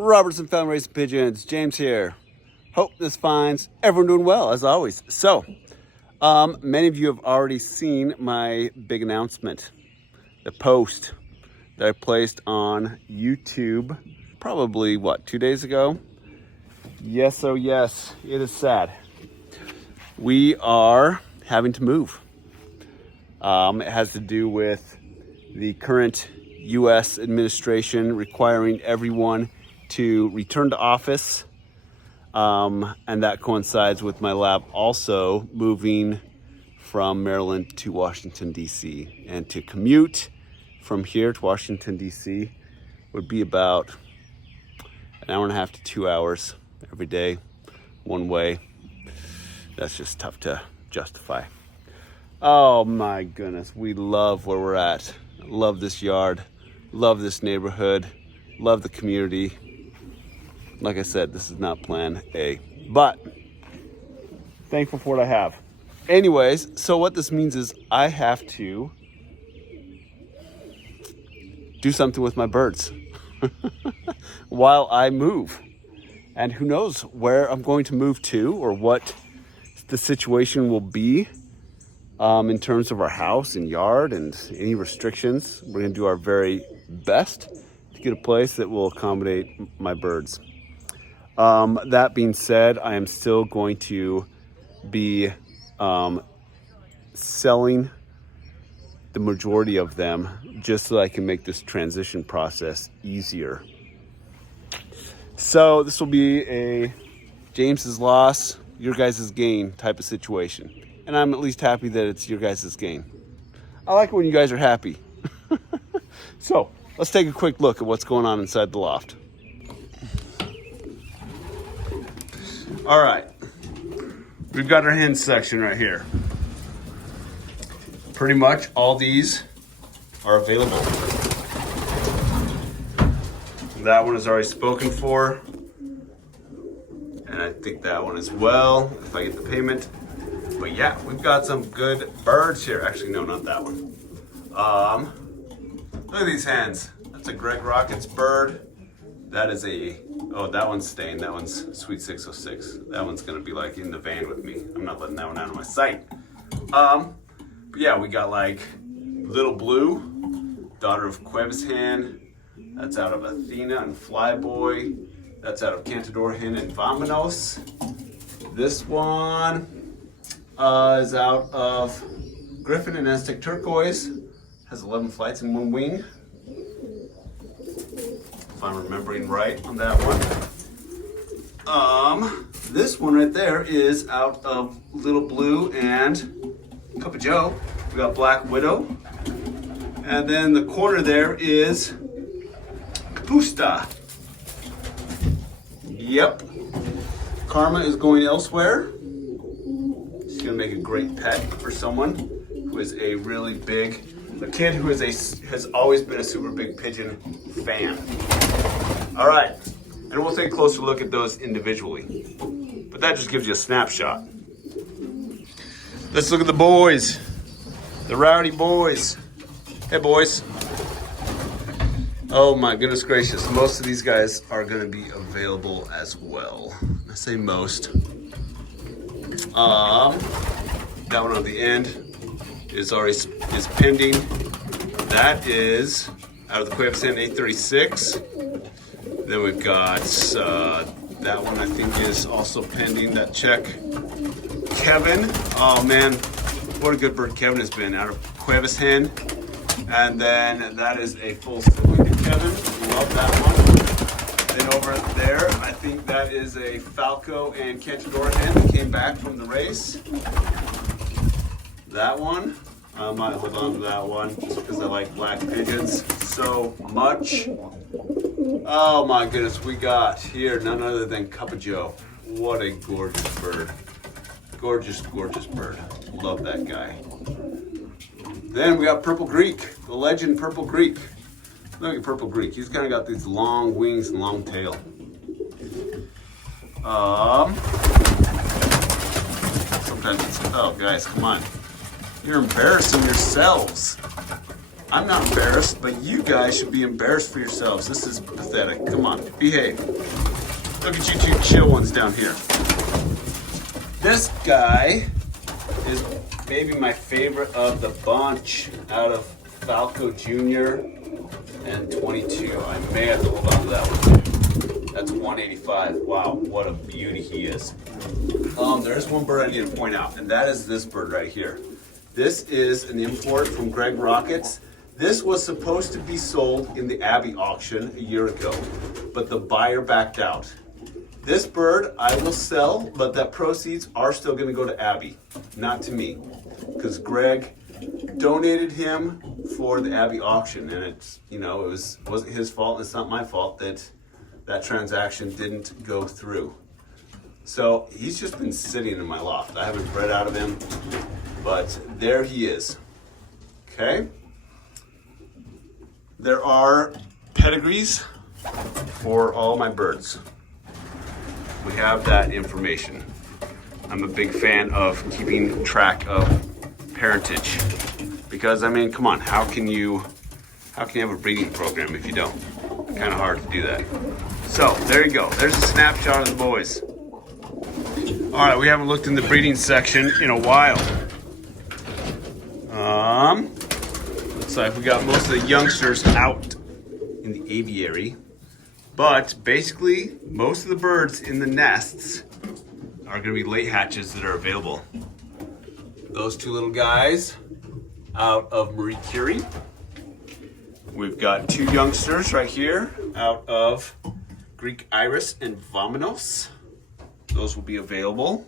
Robertson Family Racing Pigeons. James here. Hope this finds everyone doing well, as always. So, many of you have already seen my big announcement, the post that I placed on YouTube probably, 2 days ago? Yes, oh yes, it is sad. We are having to move. It has to do with the current U.S. administration requiring everyone to return to office. And that coincides with my lab also moving from Maryland to Washington, D.C. And to commute from here to Washington, D.C. would be about an hour and a half to 2 hours every day, one way. That's just tough to justify. Oh my goodness, we love where we're at. Love this yard, love this neighborhood, love the community. Like I said, this is not plan A, but thankful for what I have. Anyways, so what this means is I have to do something with my birds while I move. And who knows where I'm going to move to or what the situation will be in terms of our house and yard and any restrictions. We're going to do our very best to get a place that will accommodate my birds. That being said, I am still going to be selling the majority of them just so I can make this transition process easier. So this will be a James's loss, your guys' gain type of situation. And I'm at least happy that it's your guys' gain. I like it when you guys are happy. So let's take a quick look at what's going on inside the loft. All right, we've got our hen section right here. Pretty much all these are available. That one is already spoken for. And I think that one as well, if I get the payment. But yeah, we've got some good birds here. Actually, no, not that one. Look at these hens. That's a Greg Rockets bird. That is that one's staying. That one's Sweet 606. That one's gonna be like in the van with me. I'm not letting that one out of my sight. But yeah, we got like Little Blue, daughter of Cuevas hen. That's out of Athena and Flyboy. That's out of Cantador hen and Vamonos. This one is out of Griffin and Aztec Turquoise. Has 11 flights and 1 wing. If I'm remembering right on that one. This one right there is out of Little Blue and Cup of Joe. We got Black Widow. And then the corner there is Capusta. Yep. Karma is going elsewhere. She's gonna make a great pet for someone who is a really big, a kid who has always been a super big pigeon fan. All right, and we'll take a closer look at those individually. But that just gives you a snapshot. Let's look at the boys, the rowdy boys. Hey boys. Oh my goodness gracious, most of these guys are gonna be available as well. I say most. That one on the end is pending. That is out of the Cuevas hen 836. Then we've got that one I think is also pending, that check. Kevin, oh man, what a good bird Kevin has been, out of Cuevas hen. And then that is a full sibling to Kevin. Love that one. Then over there, I think that is a Falco and Cantador hen that came back from the race. That one, I might hold on to that one just because I like black pigeons so much. Oh my goodness, we got here none other than Cup of Joe. What a gorgeous bird. Gorgeous, gorgeous bird. Love that guy. Then we got Purple Greek, the legend Purple Greek. Look at Purple Greek. He's kind of got these long wings and long tail. Sometimes it's, oh guys, come on. You're embarrassing yourselves. I'm not embarrassed, but you guys should be embarrassed for yourselves. This is pathetic. Come on, behave. Look at you two chill ones down here. This guy is maybe my favorite of the bunch out of Falco Jr. and 22. I may have to hold on to that one too. That's 185. Wow, what a beauty he is. There's one bird I need to point out, and that is this bird right here. This is an import from Greg Rockets. This was supposed to be sold in the Abbey auction a year ago, but the buyer backed out. This bird I will sell, but that proceeds are still gonna go to Abbey, not to me, because Greg donated him for the Abbey auction, and it's, you know, wasn't his fault. It's not my fault that that transaction didn't go through. So he's just been sitting in my loft. I haven't bred out of him, but there he is. Okay. There are pedigrees for all my birds. We have that information. I'm a big fan of keeping track of parentage, because I mean, come on, how can you have a breeding program if you don't? Kind of hard to do that. So there you go. There's a snapshot of the boys. All right, we haven't looked in the breeding section in a while. Looks like we got most of the youngsters out in the aviary, but basically most of the birds in the nests are going to be late hatches that are available. Those two little guys out of Marie Curie. We've got two youngsters right here out of Greek Iris and Vominos. Those will be available.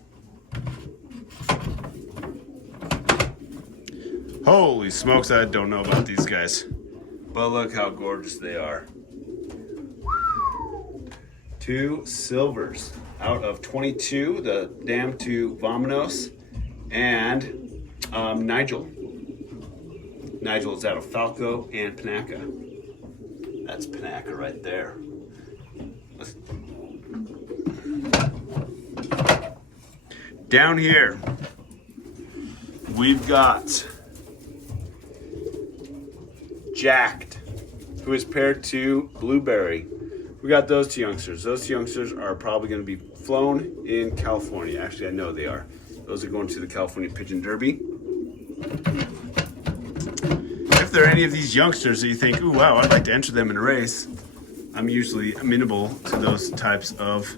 Holy smokes, I don't know about these guys, but look how gorgeous they are. Two silvers out of 22, the Dam to Vominos, and Nigel. Nigel is out of Falco and Panaca. That's Panaca right there. Down here, we've got Jacked, who is paired to Blueberry. We got those two youngsters. Those two youngsters are probably going to be flown in California. Actually, I know they are. Those are going to the California Pigeon Derby. If there are any of these youngsters that you think, ooh, wow, I'd like to enter them in a race, I'm usually amenable to those types of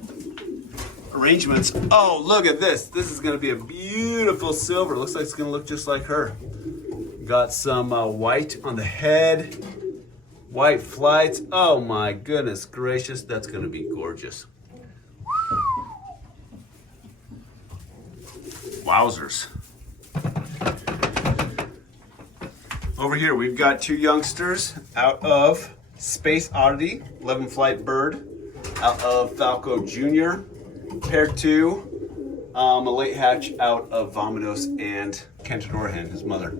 arrangements. Oh, look at this. This is going to be a beautiful silver. Looks like it's going to look just like her. Got some white on the head, white flights. Oh my goodness gracious, that's going to be gorgeous. Wowzers. Over here, we've got two youngsters out of Space Oddity, 11 flight bird, out of Falco Jr., paired to a late hatch out of Vominos and Cantador hen, his mother.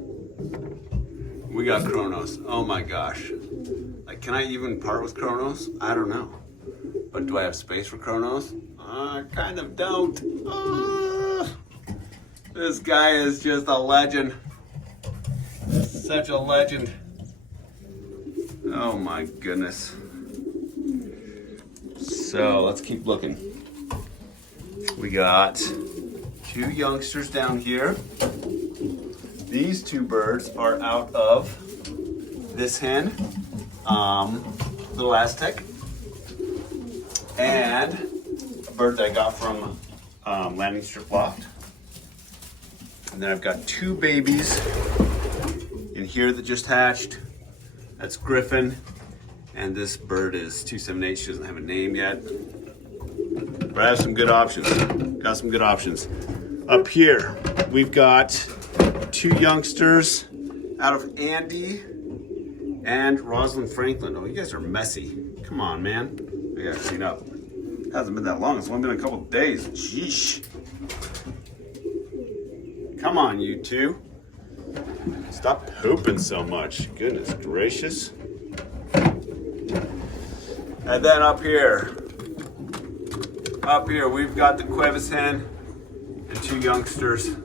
We got Kronos. Oh my gosh. Like, can I even part with Kronos? I don't know. But do I have space for Kronos? I kind of don't. This guy is just a legend. Such a legend. Oh my goodness. So let's keep looking. We got two youngsters down here. These two birds are out of this hen, Little Aztec, and a bird that I got from Landing Strip Loft. And then I've got two babies in here that just hatched. That's Griffin, and this bird is 278. She doesn't have a name yet, but I have some good options. Got some good options. Up here, we've got two youngsters out of Andy and Rosalind Franklin. Oh, you guys are messy. Come on, man. I gotta clean up. It hasn't been that long. It's only been a couple of days. Sheesh. Come on, you two. Stop pooping so much. Goodness gracious. And then up here, we've got the Cuevas hen and two youngsters.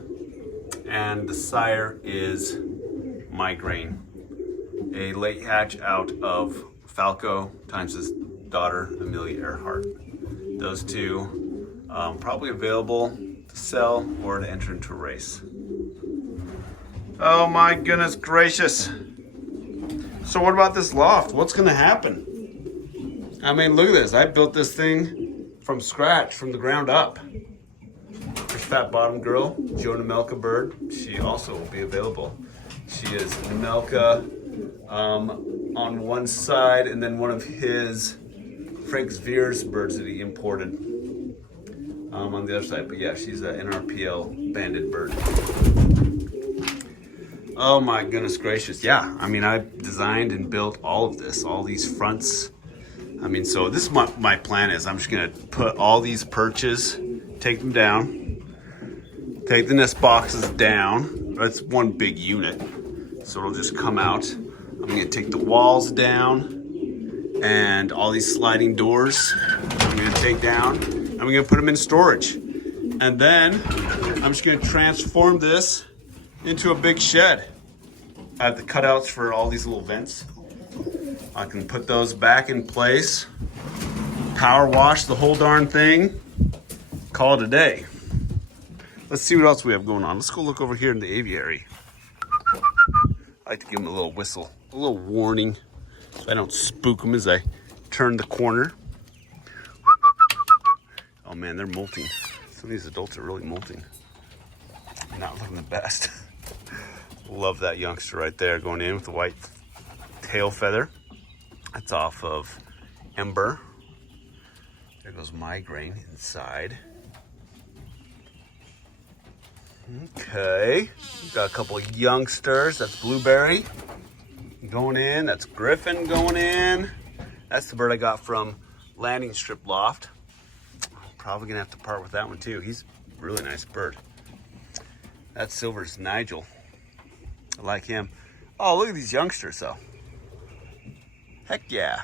And the sire is Migraine. a late hatch out of Falco times his daughter, Amelia Earhart. Those two probably available to sell or to enter into a race. Oh my goodness gracious. So what about this loft? What's gonna happen? I mean, look at this. I built this thing from scratch, from the ground up. There's Fat Bottom Girl, Joe Nemelka bird. She also will be available. She is Nemelka on one side, and then one of his Frank Sveer's birds that he imported on the other side. But yeah, she's an NRPL banded bird. Oh my goodness gracious. Yeah, I mean, I designed and built all of this, all these fronts. I mean, so this is what my plan is. I'm just gonna put all these perches, take them down, take the nest boxes down. That's one big unit, so it'll just come out. I'm gonna take the walls down and all these sliding doors I'm gonna take down. I'm gonna put them in storage. And then I'm just gonna transform this into a big shed. I have the cutouts for all these little vents. I can put those back in place, power wash the whole darn thing, call it a day. Let's see what else we have going on. Let's go look over here in the aviary. I like to give them a little whistle, a little warning, so I don't spook them as I turn the corner. Oh man, they're molting. Some of these adults are really molting. Not looking the best. Love that youngster right there going in with the white tail feather. That's off of Ember. There goes Migraine inside. Okay, got a couple of youngsters. That's Blueberry going in. That's Griffin going in. That's the bird I got from Landing Strip Loft. Probably gonna have to part with that one too. He's a really nice bird. That Silver's Nigel. I like him. Oh, look at these youngsters though. Heck yeah.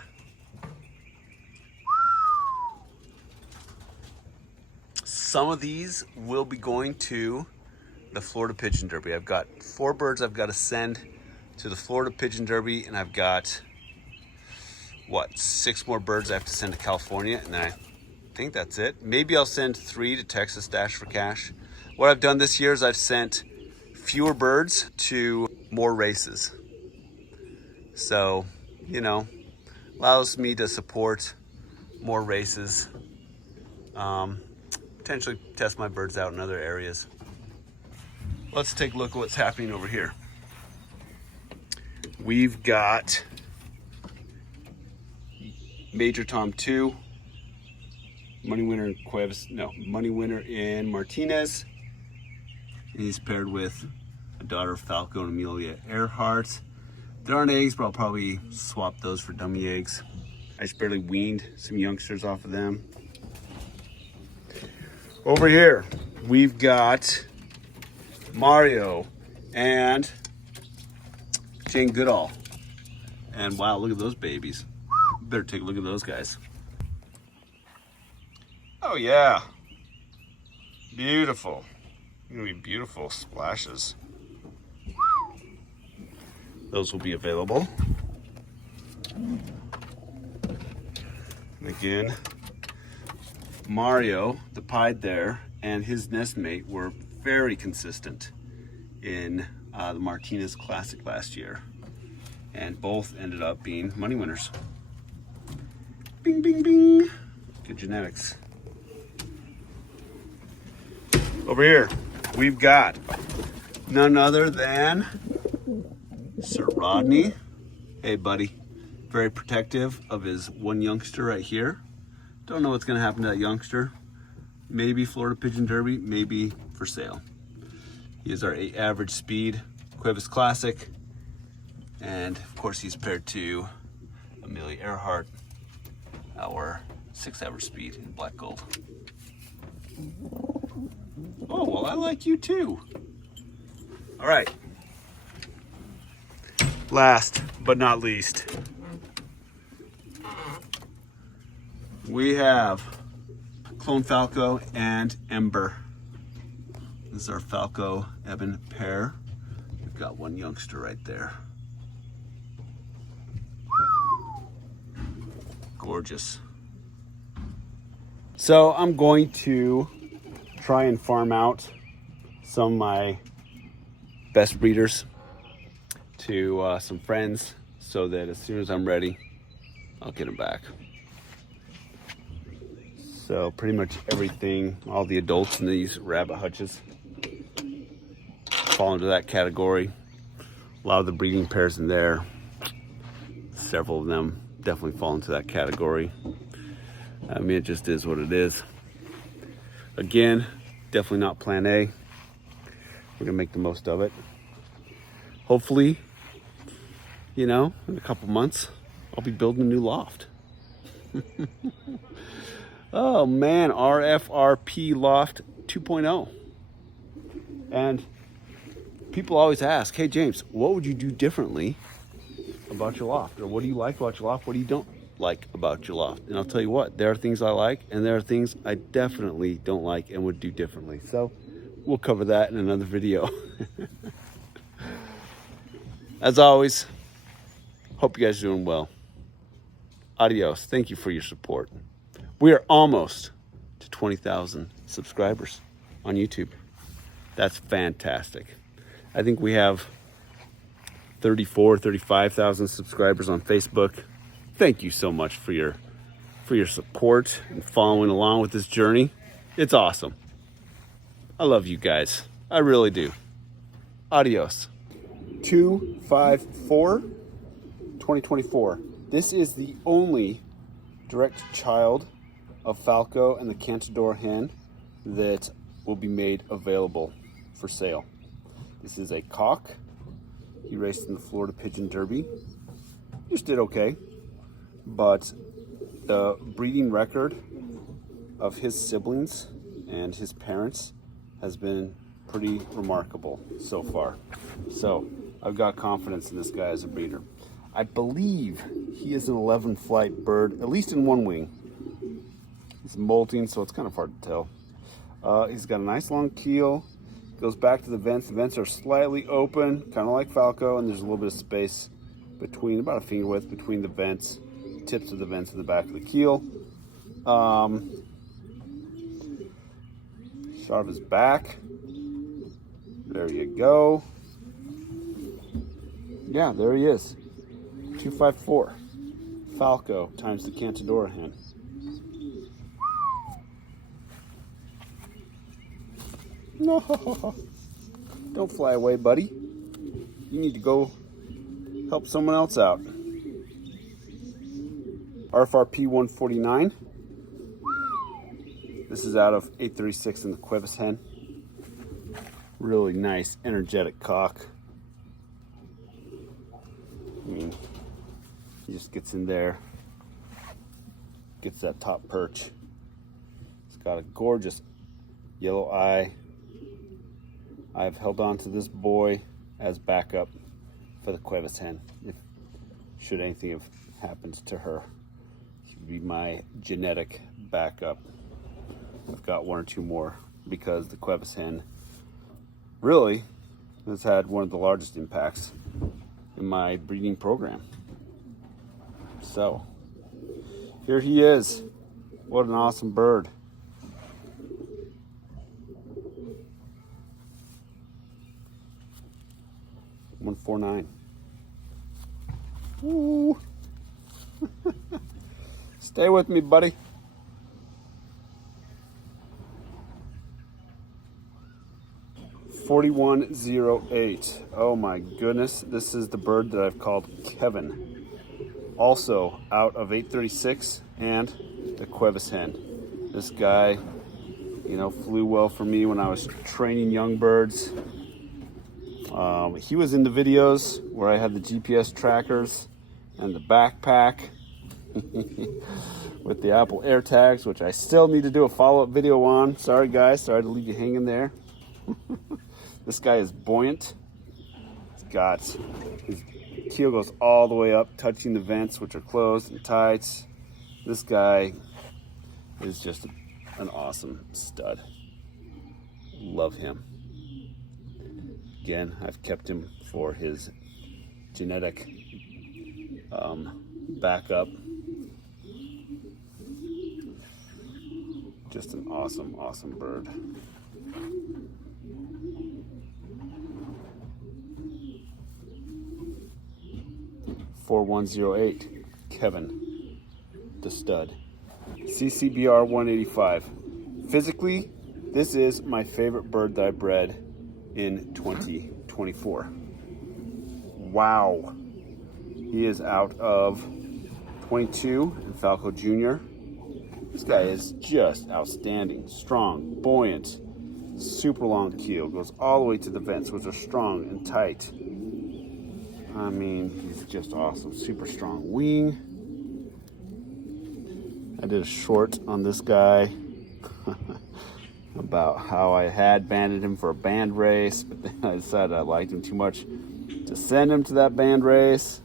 Some of these will be going to the Florida Pigeon Derby. I've got 4 birds I've got to send to the Florida Pigeon Derby, and I've got, 6 more birds I have to send to California, and then I think that's it. Maybe I'll send 3 to Texas Dash for Cash. What I've done this year is I've sent fewer birds to more races. So, you know, allows me to support more races, potentially test my birds out in other areas. Let's take a look at what's happening over here. We've got Major Tom 2, Money Winner in Cuevas, Money Winner in Martinez. And he's paired with a daughter of Falco and Amelia Earhart. There aren't eggs, but I'll probably swap those for dummy eggs. I just barely weaned some youngsters off of them. Over here, we've got Mario and Jane Goodall. And wow, look at those babies. Better take a look at those guys. Oh yeah, beautiful. Gonna be beautiful splashes. Those will be available. And again, Mario, the pied there, and his nestmate were very consistent in the Martinez Classic last year, and both ended up being money winners. Bing, bing, bing. Good genetics. Over here, we've got none other than Sir Rodney. Hey, buddy. Very protective of his one youngster right here. Don't know what's going to happen to that youngster. Maybe Florida Pigeon Derby, maybe for sale. He is our 8 average speed Cuevas Classic. And of course, he's paired to Amelia Earhart, our 6 average speed in black gold. Oh, well, I like you too. All right. Last but not least, we have Clone Falco and Ember. This is our Falco Ebon pair. We've got one youngster right there. gorgeous. So I'm going to try and farm out some of my best breeders to some friends so that as soon as I'm ready, I'll get them back. So pretty much everything, all the adults in these rabbit hutches fall into that category. A lot of the breeding pairs in there, several of them definitely fall into that category. I mean, it just is what it is. Again, definitely not plan A. We're gonna make the most of it. Hopefully, you know, in a couple months, I'll be building a new loft. Oh man, RFRP Loft 2.0. And people always ask, hey James, what would you do differently about your loft? Or what do you like about your loft? What do you don't like about your loft? And I'll tell you what, there are things I like and there are things I definitely don't like and would do differently. So we'll cover that in another video. As always, hope you guys are doing well. Adios. Thank you for your support. We are almost to 20,000 subscribers on YouTube. That's fantastic. I think we have 35,000 subscribers on Facebook. Thank you so much for your support and following along with this journey. It's awesome. I love you guys. I really do. Adios. 2/5/4/2024. This is the only direct child of Falco and the Cantador hen that will be made available for sale. This is a cock. He raced in the Florida Pigeon Derby. Just did okay. But the breeding record of his siblings and his parents has been pretty remarkable so far. So I've got confidence in this guy as a breeder. I believe he is an 11 flight bird, at least in one wing. He's molting, so it's kind of hard to tell. He's got a nice long keel. Goes back to the vents. The vents are slightly open, kind of like Falco, and there's a little bit of space between, about a finger width between the vents, tips of the vents in the back of the keel. Shot of his back. There you go. Yeah, there he is. 254. Falco times the Cantador hen. No, don't fly away, buddy. You need to go help someone else out. RFRP 149. This is out of 836 in the Cuevas hen. Really nice, energetic cock. I mean, he just gets in there, gets that top perch. It's got a gorgeous yellow eye. I've held on to this boy as backup for the Cuevas hen. If should anything have happened to her, he would be my genetic backup. I've got one or two more because the Cuevas hen really has had one of the largest impacts in my breeding program. So here he is. What an awesome bird. $149. Ooh. Stay with me, buddy. $41.08. Oh my goodness. This is the bird that I've called Kevin. Also out of 836 and the Cuevas hen. This guy, you know, flew well for me when I was training young birds. He was in the videos where I had the GPS trackers and the backpack with the Apple AirTags, which I still need to do a follow-up video on. Sorry guys, sorry to leave you hanging there. This guy is buoyant. His keel goes all the way up, touching the vents, which are closed and tight. This guy is just an awesome stud. Love him. Again, I've kept him for his genetic backup. Just an awesome, awesome bird. $4108, Kevin, the stud. CCBR 185. Physically, this is my favorite bird that I bred in 2024. Wow. He is out of 22 in Falco Jr. This guy is just outstanding. Strong, buoyant, super long keel. Goes all the way to the vents, which are strong and tight. I mean, he's just awesome. Super strong wing. I did a short on this guy about how I had banded him for a band race, but then I decided I liked him too much to send him to that band race.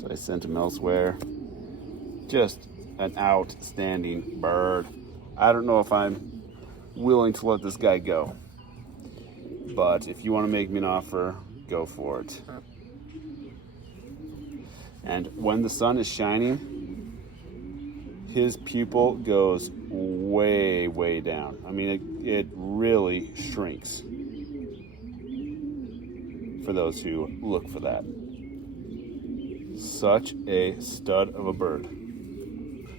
So I sent him elsewhere. Just an outstanding bird. I don't know if I'm willing to let this guy go, but if you want to make me an offer, go for it. And when the sun is shining, his pupil goes way, way down. I mean, it really shrinks for those who look for that. Such a stud of a bird.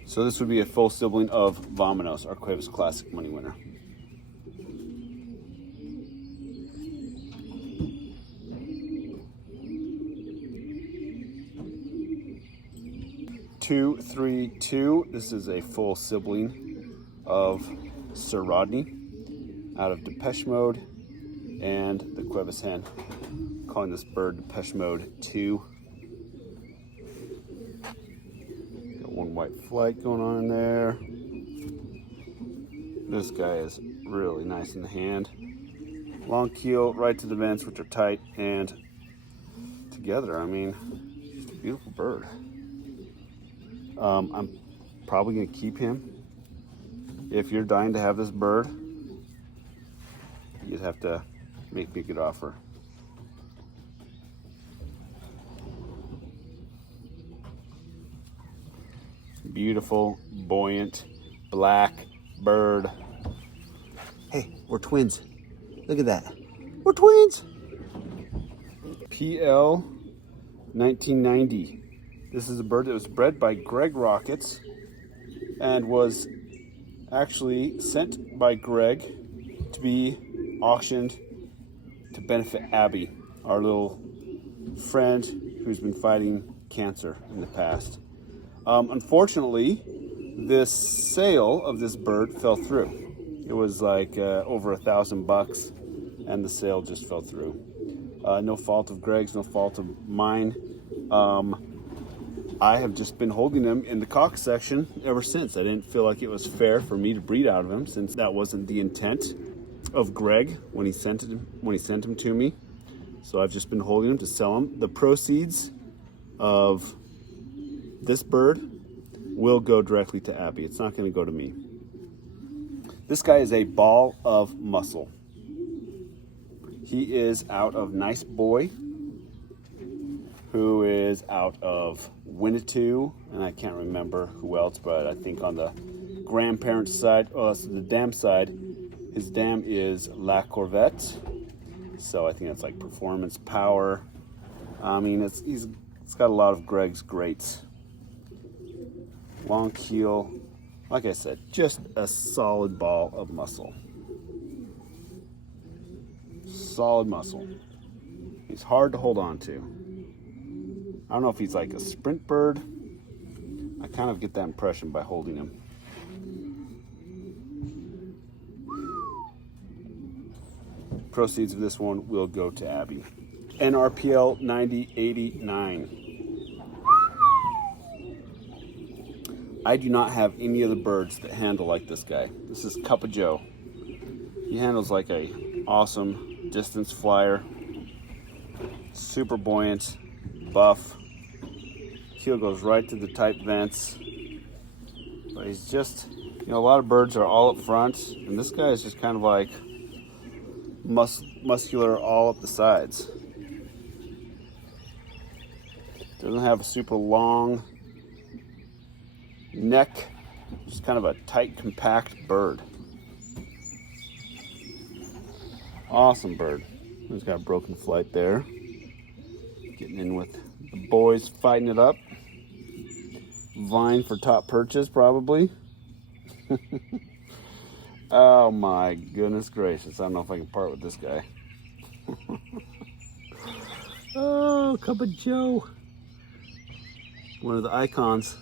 So this would be a full sibling of Vominos, our Cuevas Classic money winner. $232. This is a full sibling of Sir Rodney out of Depeche Mode and the Cuevas hen. Calling this bird Depeche Mode 2. Got one white flight going on in there. This guy is really nice in the hand. Long keel right to the vents, which are tight, and together, I mean, just a beautiful bird. I'm probably going to keep him. If you're dying to have this bird, you'd have to make me a good offer. Beautiful, buoyant, black bird. Hey, we're twins. Look at that. We're twins. PL 1990. This is a bird that was bred by Greg Rockets and was actually sent by Greg to be auctioned to benefit Abby, our little friend who's been fighting cancer in the past. Unfortunately, this sale of this bird fell through. It was like over $1,000, and the sale just fell through. No fault of Greg's, no fault of mine. I have just been holding him in the cock section ever since. I didn't feel like it was fair for me to breed out of him, since that wasn't the intent of Greg when he sent him to me. So I've just been holding him to sell him. The proceeds of this bird will go directly to Abby. It's not going to go to me. This guy is a ball of muscle. He is out of Nice Boy, who is out of Winnetou, and I can't remember who else, but I think on the grandparent side, so the dam side, his dam is La Corvette. So I think that's like Performance Power. I mean, it's got a lot of Greg's greats. Long keel, like I said, just a solid ball of muscle. Solid muscle. He's hard to hold on to. I don't know if he's like a sprint bird. I kind of get that impression by holding him. Proceeds of this one will go to Abby. NRPL 9089. I do not have any other birds that handle like this guy. This is Cup of Joe. He handles like a awesome distance flyer. Super buoyant, buff. Keel goes right to the tight vents. But he's just, a lot of birds are all up front, and this guy is just kind of like muscular all up the sides. Doesn't have a super long neck Just kind of a tight, compact bird. Awesome bird. He's got a broken flight there. Getting in with the boys, fighting it up. Vying for top purchase, probably. Oh my goodness gracious. I don't know if I can part with this guy. Oh, Cup of Joe. One of the icons.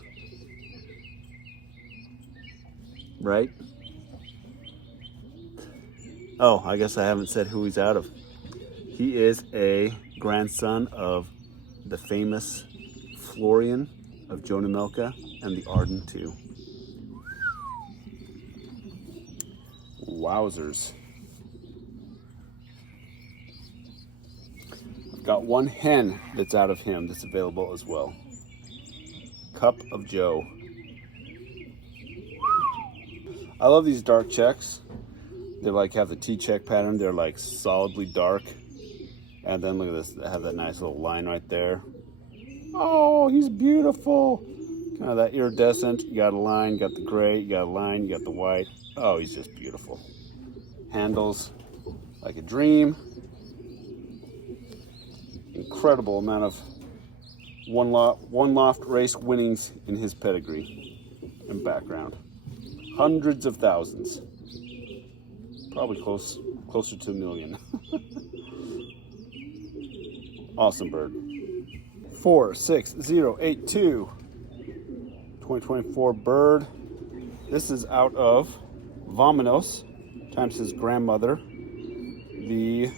Right? Oh, I guess I haven't said who he's out of. He is a grandson of the famous Florian of Joe Nemelka and the Arden too. Wowzers. I've got one hen that's out of him that's available as well. Cup of Joe. I love these dark checks. They like have the T-check pattern. They're like solidly dark. And then look at this, they have that nice little line right there. Oh, he's beautiful. Kind of that iridescent. You got a line, you got the gray, you got a line, you got the white. Oh, he's just beautiful. Handles like a dream. Incredible amount of one loft race winnings in his pedigree and background. Hundreds of thousands. Probably closer to 1 million. Awesome bird. 46082. 2024 bird. This is out of Vominos, times his grandmother. The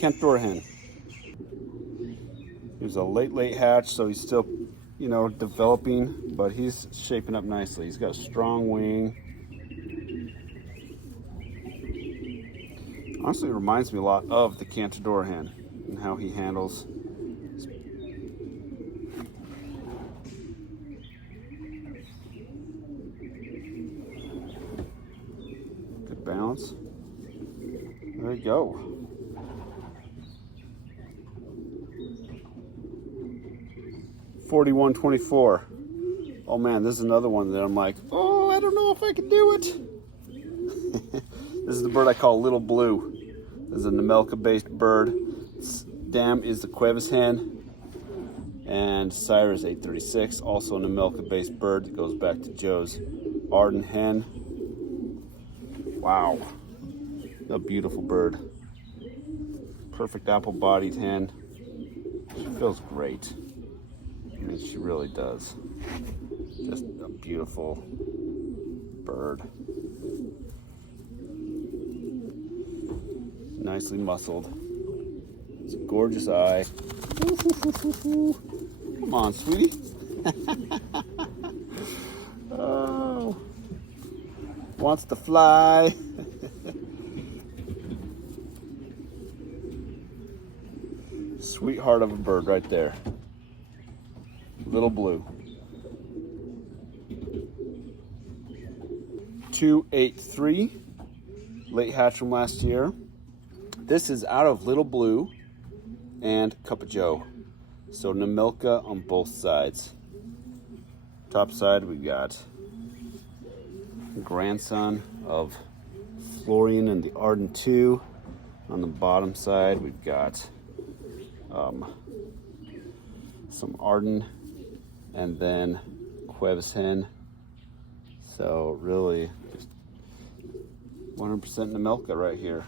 Kentdor hen. He was a late hatch, so he's still, developing, but he's shaping up nicely. He's got a strong wing. Honestly, it reminds me a lot of the Cantador hen and how he handles. Good balance. There you go. $41.24. Oh man, this is another one that I'm like, oh, I don't know if I can do it. This is the bird I call Little Blue. This is a Nemelka-based bird. Its dam is the Cuevas hen, and sire is 836. Also a Nemelka-based bird that goes back to Joe's Arden hen. Wow, a beautiful bird. Perfect apple-bodied hen. She feels great. I mean, she really does. Just a beautiful bird. Nicely muscled. It's a gorgeous eye. Come on, sweetie. Oh, wants to fly. Sweetheart of a bird right there. Little Blue. 283. Late hatch from last year. This is out of Little Blue and Cup of Joe. So Nemelka on both sides. Top side we got grandson of Florian and the Arden 2. On the bottom side we've got some Arden and then Cuevas hen. So really just 100% Nemelka right here.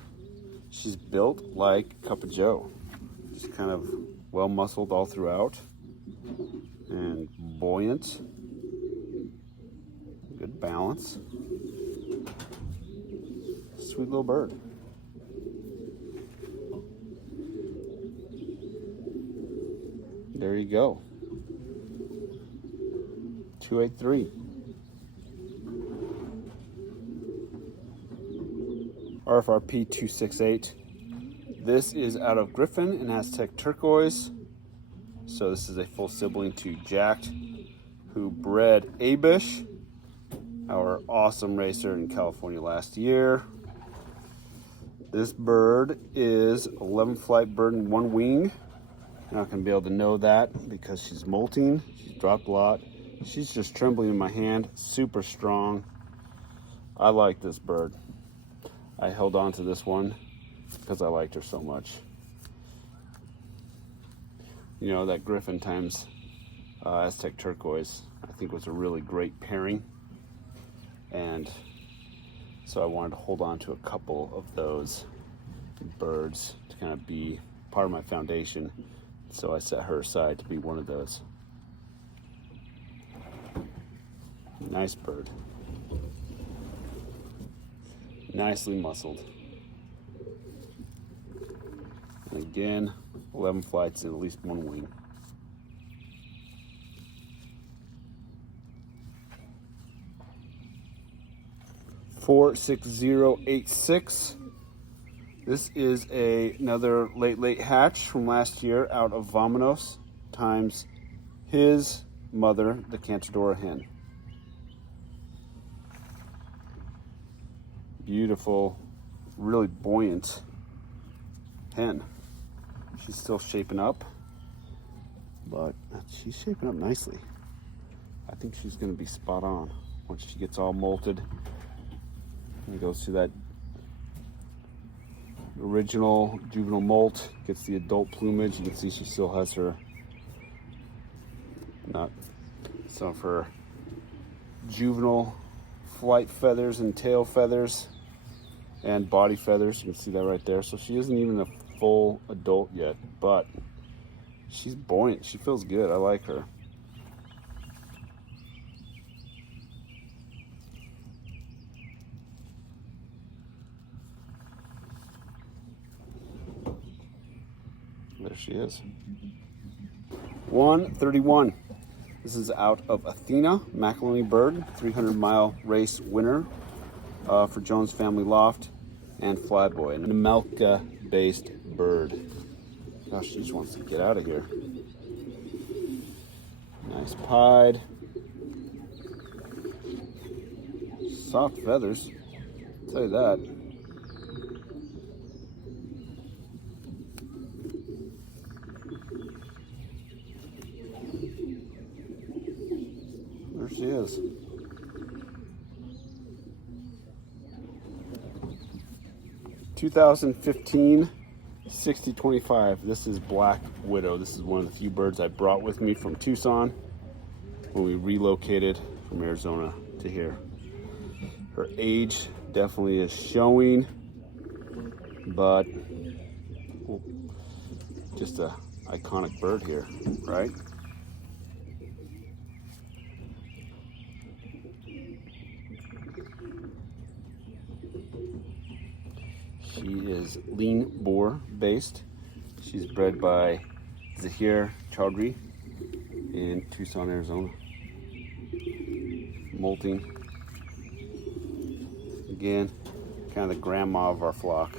She's built like Cup of Joe, just kind of well muscled all throughout and buoyant, good balance. Sweet little bird. There you go. 283. RFRP 268. This is out of Griffin and Aztec Turquoise. So this is a full sibling to Jacked, who bred Abish, our awesome racer in California last year. This bird is 11 flight bird and 1 wing. You're not going to be able to know that because she's molting. She's dropped a lot. She's just trembling in my hand, super strong. I like this bird. I held on to this one because I liked her so much. You know, that Griffin times Aztec turquoise, I think was a really great pairing. And so I wanted to hold on to a couple of those birds to kind of be part of my foundation. So I set her aside to be one of those. Nice bird. Nicely muscled. And again, 11 flights and at least one wing. $46086. This is another late hatch from last year out of Vamonos times his mother, the Cantadora hen. Beautiful, really buoyant hen. She's still shaping up, but she's shaping up nicely. I think she's going to be spot on once she gets all molted and goes through that original juvenile molt, gets the adult plumage. You can see she still has her, not some of her juvenile flight feathers and tail feathers and body feathers. You can see that right there. So she isn't even a full adult yet, but she's buoyant. She feels good. I like her. There she is. 131. This is out of Athena, McElhenney bird, 300-mile race winner for Jones Family Loft and Flyboy, and a Malka-based bird. Gosh, she just wants to get out of here. Nice pied. Soft feathers, I'll tell you that. There she is. (2015) 6025. This is Black Widow. This is one of the few birds I brought with me from Tucson when we relocated from Arizona to here. Her age definitely is showing, but just a iconic bird here, right? She is lean boar based. She's bred by Zahir Chaudhry in Tucson, Arizona. Molting. Again, kind of the grandma of our flock.